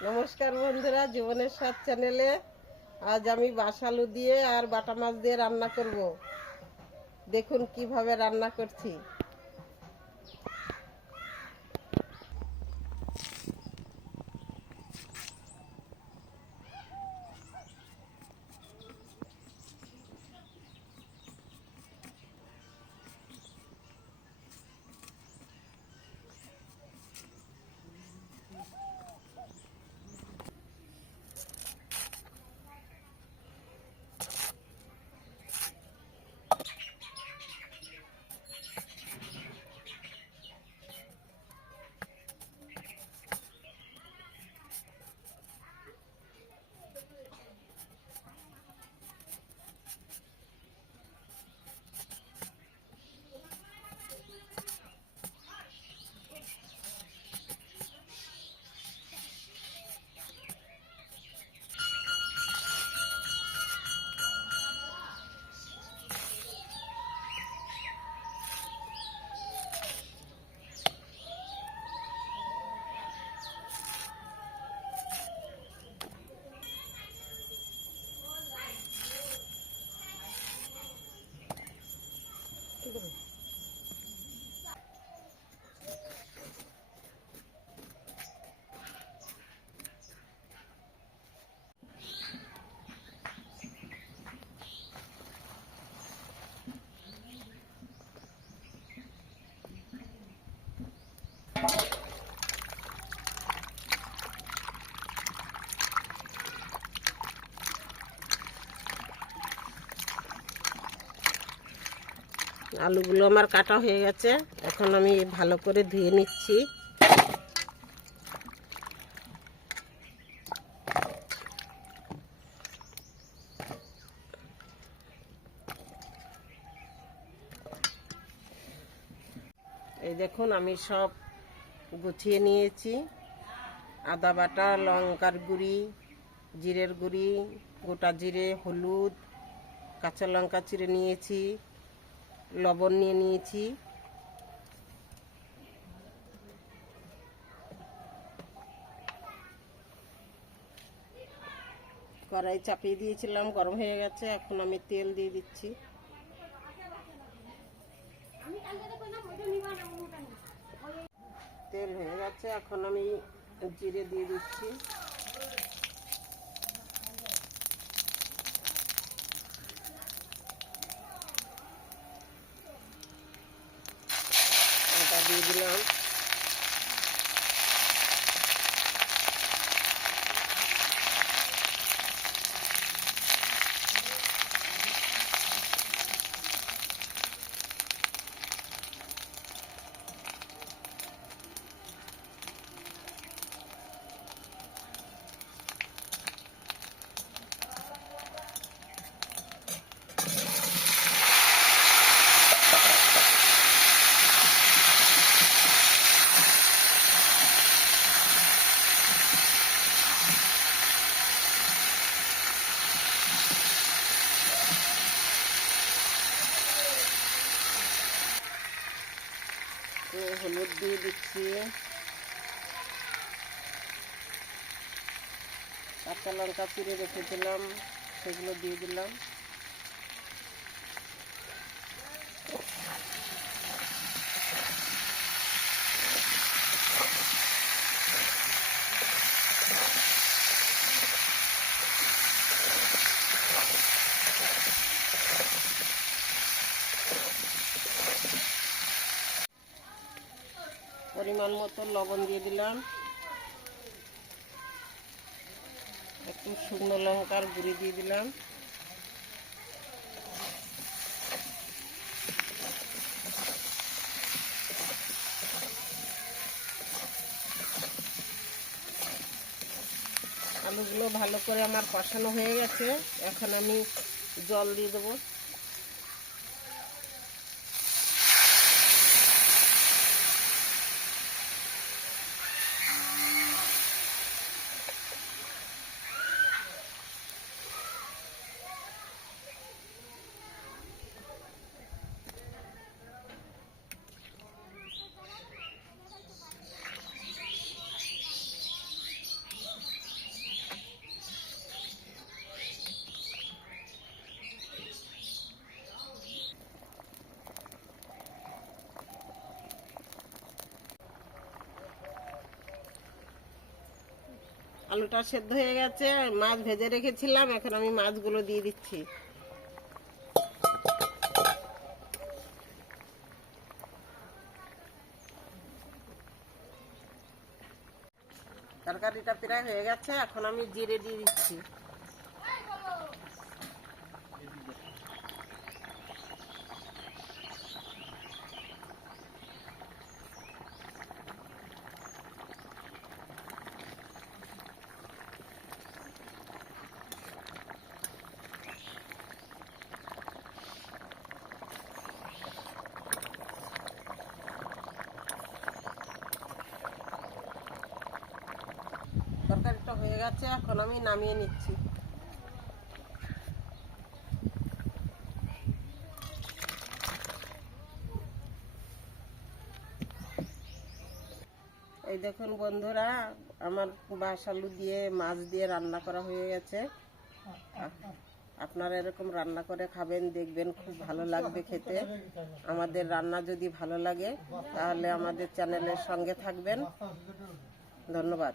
নমস্কার বন্ধুরা, জীবনের স্বাদ চ্যানেলে আজ আমি বাসালু দিয়ে আর বাটা মাছ দিয়ে রান্না করব। দেখুন কীভাবে রান্না করছি। আলুগুলো আমার কাটা হয়ে গেছে। এখন আমি ভালো করে ধুয়ে নিচ্ছি। এই দেখুন, আমি সব গুছিয়ে নিয়েছি। আদা বাটা, লঙ্কার গুঁড়ি, জিরের গুঁড়ি, গোটা জিরে, হলুদ, কাঁচা লঙ্কা চিড়ে নিয়েছি। লবণ নিয়ে নিয়েছি। কড়াই চাপিয়ে দিয়েছিলাম, গরম হয়ে গেছে, এখন আমি তেল দিয়ে দিচ্ছি। তেল হয়ে গেছে, এখন আমি জিরে দিয়ে দিচ্ছি। দিয়ে দিলাম। হলুদ দিয়ে দিচ্ছি। কাঁচা লঙ্কা চিড়ে রেখেছিলাম সেগুলো দিয়ে দিলাম। পরিমাণ মতো লবণ দিয়ে দিলাম। একটু শুকনো লঙ্কার গুঁড়ি দিয়ে দিলাম। আলুগুলো ভালো করে আমার কষানো হয়ে গেছে। এখন আমি জল দিয়ে দেবো। আলুটা সেদ্ধ হয়ে গেছে মাছ ভেজে রেখেছিলাম, এখন আমি মাছগুলো দিয়ে দিচ্ছি। তরকারিটা প্রায় হয়ে গেছে, এখন আমি জিরে দিয়ে দিচ্ছি তরকারিটা হয়ে গেছে, এখন আমি নামিয়ে নিচ্ছি। এই দেখুন বন্ধুরা, আমার বাস আলু দিয়ে, মাছ দিয়ে রান্না করা হয়ে গেছে। আপনারা এরকম রান্না করে খাবেন, দেখবেন খুব ভালো লাগবে খেতে। আমাদের রান্না যদি ভালো লাগে, তাহলে আমাদের চ্যানেলের সঙ্গে থাকবেন। ধন্যবাদ।